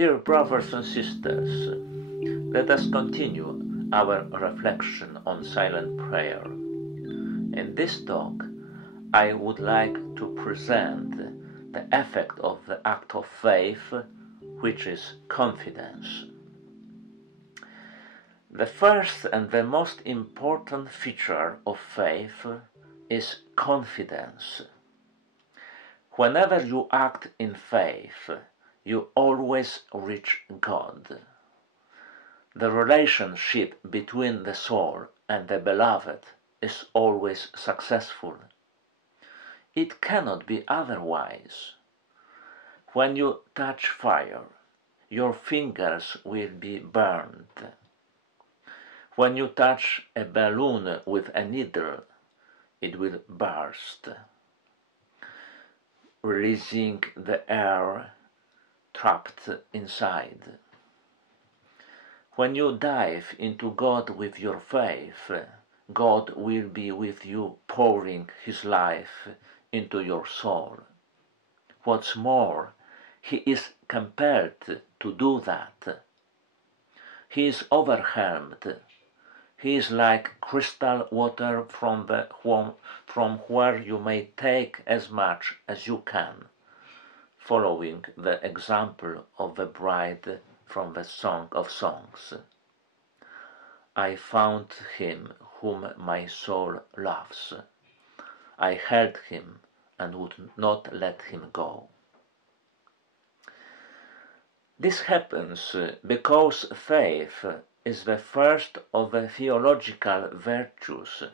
Dear brothers and sisters, let us continue our reflection on silent prayer. In this talk, I would like to present the effect of the act of faith, which is confidence. The first and the most important feature of faith is confidence. Whenever you act in faith, you always reach God. The relationship between the soul and the beloved is always successful. It cannot be otherwise. When you touch fire, your fingers will be burned. When you touch a balloon with a needle, it will burst, releasing the air trapped inside. When you dive into God with your faith, God will be with you, pouring His life into your soul. What's more, He is compelled to do that. He is overwhelmed. He is like crystal water from where you may take as much as you can, following the example of the bride from the Song of Songs. I found him whom my soul loves. I held him and would not let him go. This happens because faith is the first of the theological virtues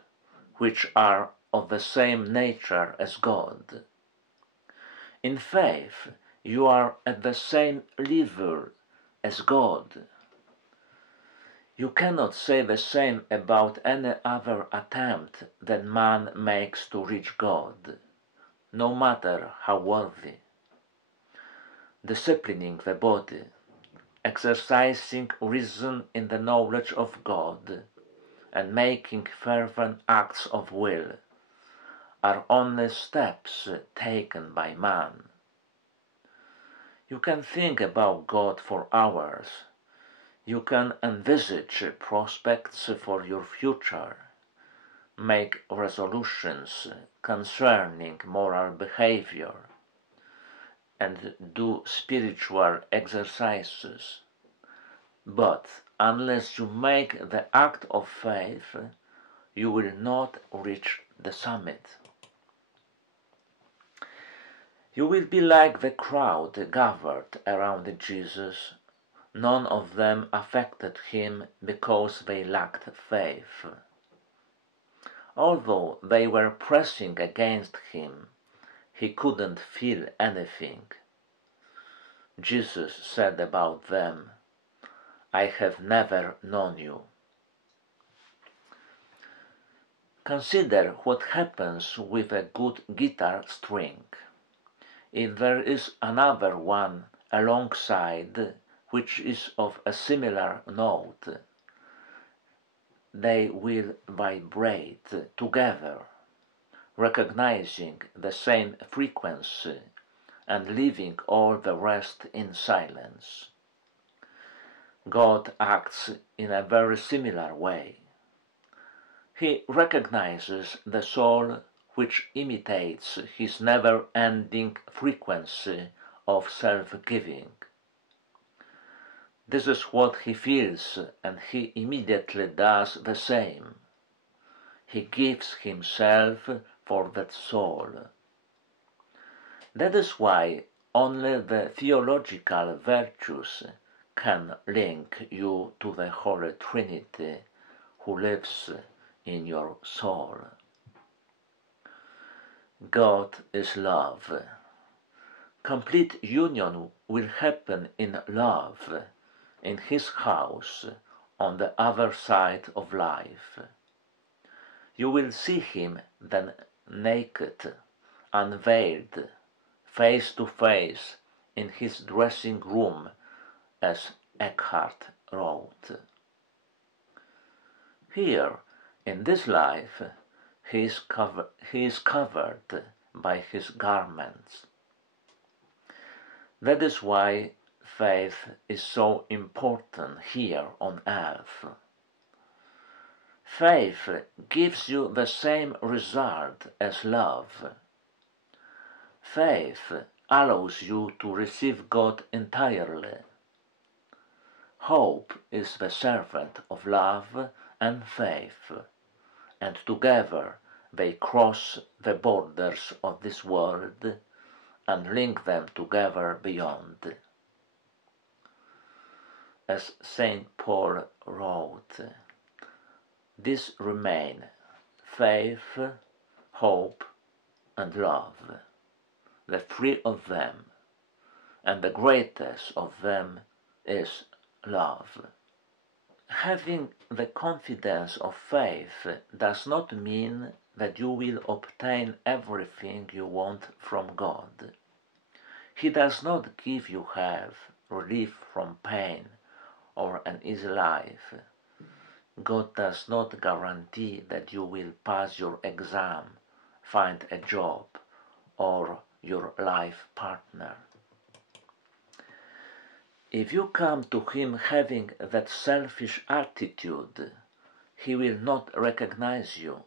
which are of the same nature as God. In faith, you are at the same level as God. You cannot say the same about any other attempt that man makes to reach God, no matter how worthy. Disciplining the body, exercising reason in the knowledge of God, and making fervent acts of will are only steps taken by man. You can think about God for hours. You can envisage prospects for your future, make resolutions concerning moral behavior, and do spiritual exercises. But unless you make the act of faith, you will not reach the summit. You will be like the crowd gathered around Jesus. None of them affected him because they lacked faith. Although they were pressing against him, he couldn't feel anything. Jesus said about them, "I have never known you." Consider what happens with a good guitar string. If there is another one alongside which is of a similar note, they will vibrate together, recognizing the same frequency and leaving all the rest in silence. God acts in a very similar way. He recognizes the soul which imitates his never-ending frequency of self-giving. This is what he feels, and he immediately does the same. He gives himself for that soul. That is why only the theological virtues can link you to the Holy Trinity who lives in your soul. God is love. Complete union will happen in love, in His house, on the other side of life. You will see Him then naked, unveiled, face to face in His dressing room, as Eckhart wrote. Here, in this life, he is covered by His garments. That is why faith is so important here on earth. Faith gives you the same result as love. Faith allows you to receive God entirely. Hope is the servant of love and faith, and together they cross the borders of this world and link them together beyond. As St. Paul wrote, these remain faith, hope, and love, the three of them, and the greatest of them is love. Having the confidence of faith does not mean that you will obtain everything you want from God. He does not give you health, relief from pain, or an easy life. God does not guarantee that you will pass your exam, find a job, or your life partner. If you come to Him having that selfish attitude, He will not recognize you.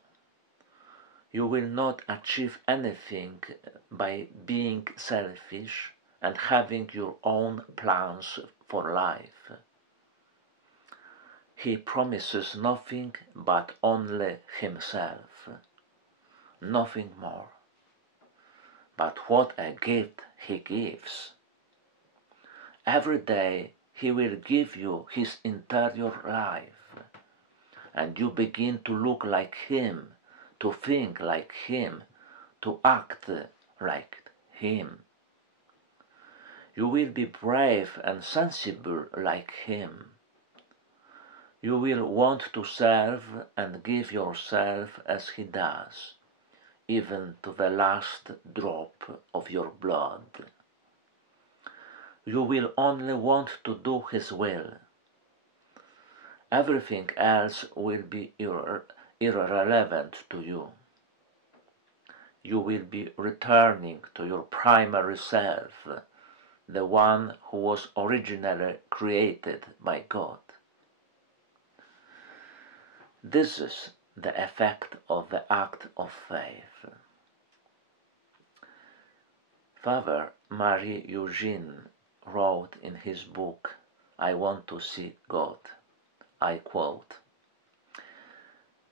You will not achieve anything by being selfish and having your own plans for life. He promises nothing but only Himself, nothing more. But what a gift He gives! Every day He will give you His interior life, and you begin to look like Him, to think like Him, to act like Him. You will be brave and sensible like Him. You will want to serve and give yourself as He does, even to the last drop of your blood. You will only want to do His will. Everything else will be irrelevant to you. You will be returning to your primary self, the one who was originally created by God. This is the effect of the act of faith. Father Marie-Eugène wrote in his book, I Want to See God, I quote,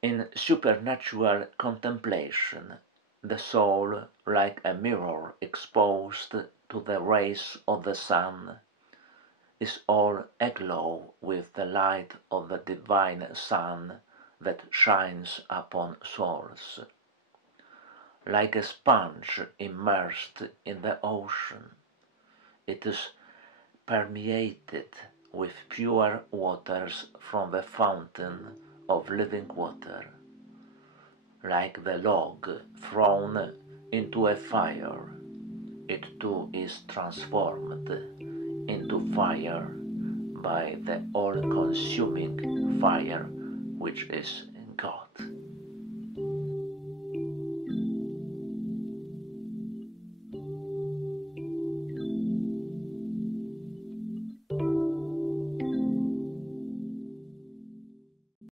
in supernatural contemplation, the soul, like a mirror exposed to the rays of the sun, is all aglow with the light of the divine sun that shines upon souls. Like a sponge immersed in the ocean, it is permeated with pure waters from the fountain of living water. Like the log thrown into a fire, it too is transformed into fire by the all-consuming fire which is God.